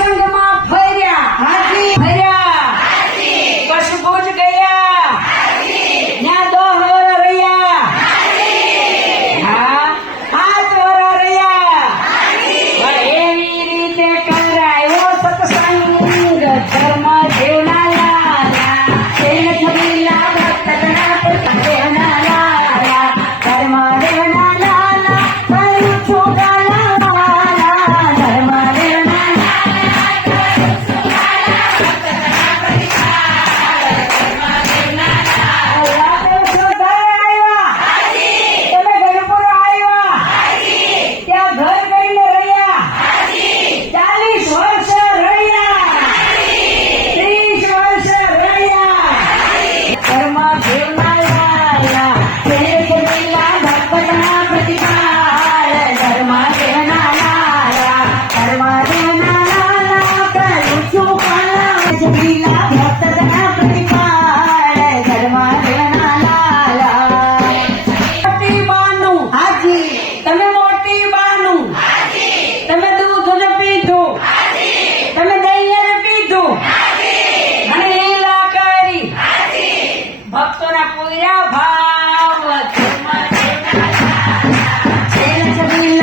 Come on. મોયા ભાઈ.